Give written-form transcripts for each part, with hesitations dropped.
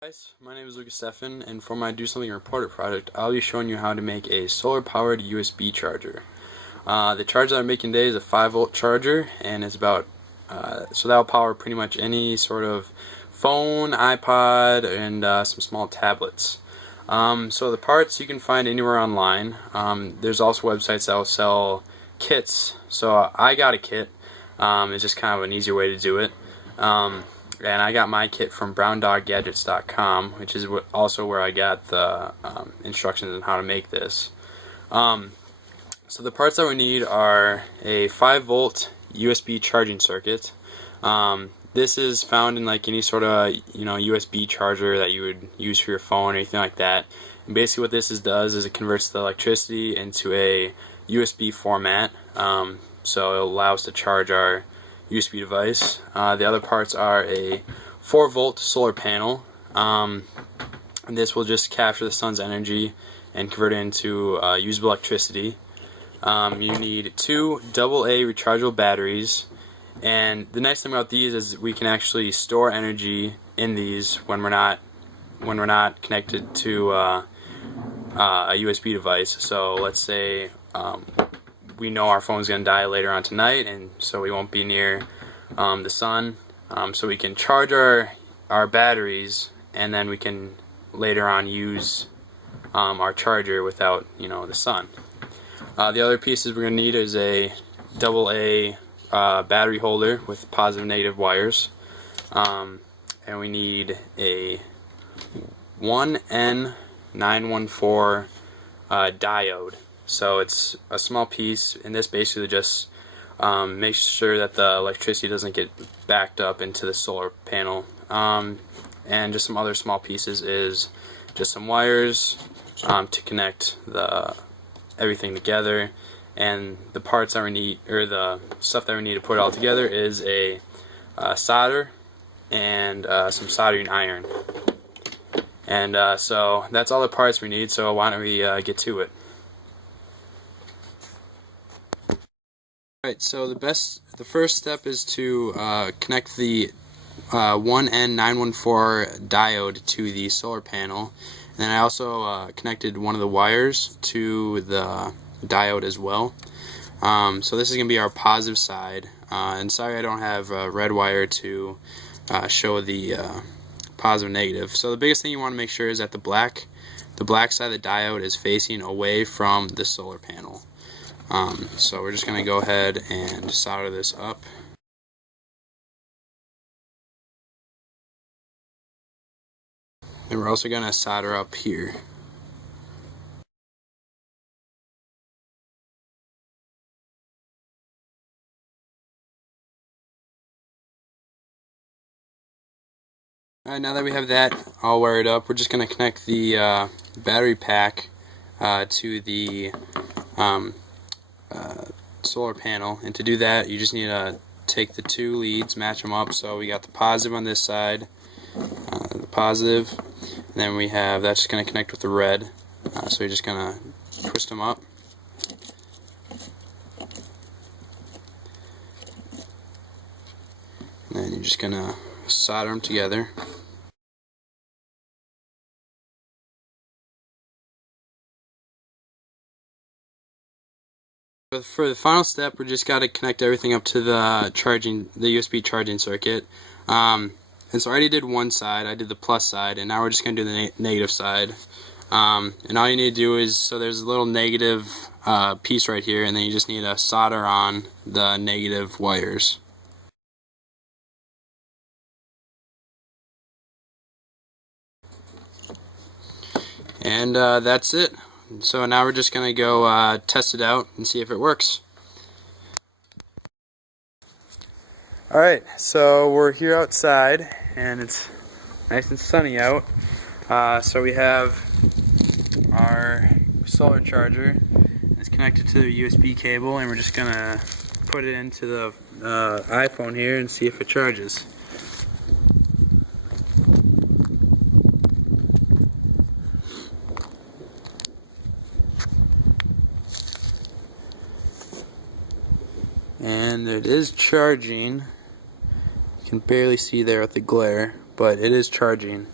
Guys, my name is Lucas Stefan, and for my Do Something Reporter project, I'll be showing you how to make a solar-powered USB charger. The charger that I'm making today is a 5-volt charger, and it's about so that'll power pretty much any sort of phone, iPod, and some small tablets. So the parts you can find anywhere online. There's also websites that will sell kits. So I got a kit. It's just kind of an easier way to do it. And I got my kit from BrownDog Gadgets.com, which is also where I got the instructions on how to make this. So the parts that we need are a 5-volt USB charging circuit. This is found in like any sort of USB charger that you would use for your phone or anything like that. And basically what this does is it converts the electricity into a USB format. So it allows us to charge our USB device. The other parts are a 4-volt solar panel. And this will just capture the sun's energy and convert it into usable electricity. You need 2 AA rechargeable batteries, and the nice thing about these is we can actually store energy in these when we're not connected to a USB device. So let's say we know our phone's going to die later on tonight, and so we won't be near the sun. So we can charge our batteries, and then we can later on use our charger without the sun. The other pieces we're going to need is a AA battery holder with positive and negative wires. And we need a 1N914 diode. So it's a small piece, and this basically just makes sure that the electricity doesn't get backed up into the solar panel. And just some other small pieces is just some wires to connect everything together, and the parts that we need, or the stuff that we need to put it all together, is a solder and some soldering iron. And so that's all the parts we need, so why don't we get to it. Alright, so the first step is to connect the 1N914 diode to the solar panel. And then I also connected one of the wires to the diode as well. So this is going to be our positive side. And sorry I don't have a red wire to show the positive and negative. So the biggest thing you want to make sure is that the black side of the diode is facing away from the solar panel. So we're just going to go ahead and solder this up. And we're also going to solder up here. Alright, now that we have that all wired up, we're just going to connect the battery pack to the solar panel. And to do that, you just need to take the 2 leads, match them up. So we got the positive on this side, the positive, and then we have that's just going to connect with the red. So you're just going to twist them up. And then you're just going to solder them together. For the final step, we just got to connect everything up to the USB charging circuit. And so I already did one side, I did the plus side, and now we're just going to do the negative side. And all you need to do is, so there's a little negative piece right here, and then you just need to solder on the negative wires. And that's it. So now we're just going to go test it out and see if it works. Alright, so we're here outside, and it's nice and sunny out. So we have our solar charger. It's connected to the USB cable, and we're just going to put it into the iPhone here and see if it charges. And it is charging. You can barely see there with the glare, but it is charging.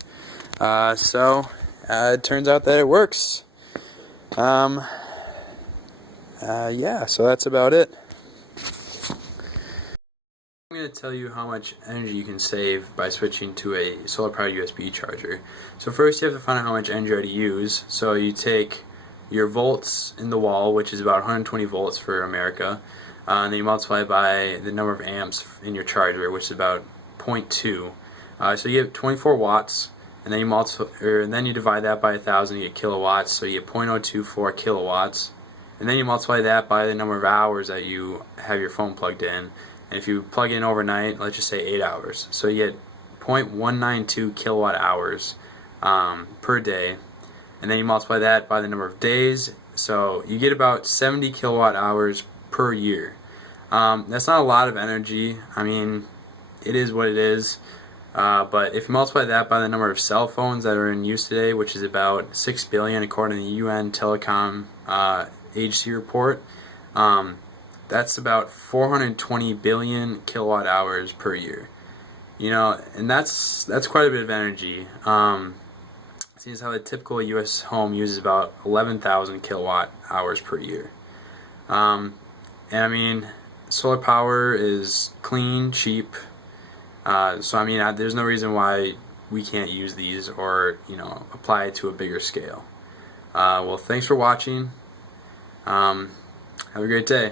It turns out that it works. Yeah, so that's about it. I'm going to tell you how much energy you can save by switching to a solar-powered USB charger. So first you have to find out how much energy you already use. So you take your volts in the wall, which is about 120 volts for America, and then you multiply it by the number of amps in your charger, which is about 0.2. So you get 24 watts, and then you divide that by 1,000, you get kilowatts. So you get 0.024 kilowatts, and then you multiply that by the number of hours that you have your phone plugged in. And if you plug in overnight, let's just say 8 hours, so you get 0.192 kilowatt hours per day. And then you multiply that by the number of days, so you get about 70 kilowatt hours per year. That's not a lot of energy. I mean, it is what it is. But if you multiply that by the number of cell phones that are in use today, which is about 6 billion according to the UN Telecom Agency report, that's about 420 billion kilowatt hours per year. You know, and that's quite a bit of energy. Seeing as how the typical U.S. home uses about 11,000 kilowatt hours per year. And I mean, solar power is clean, cheap. So I mean, there's no reason why we can't use these or, you know, apply it to a bigger scale. Well, thanks for watching. Have a great day.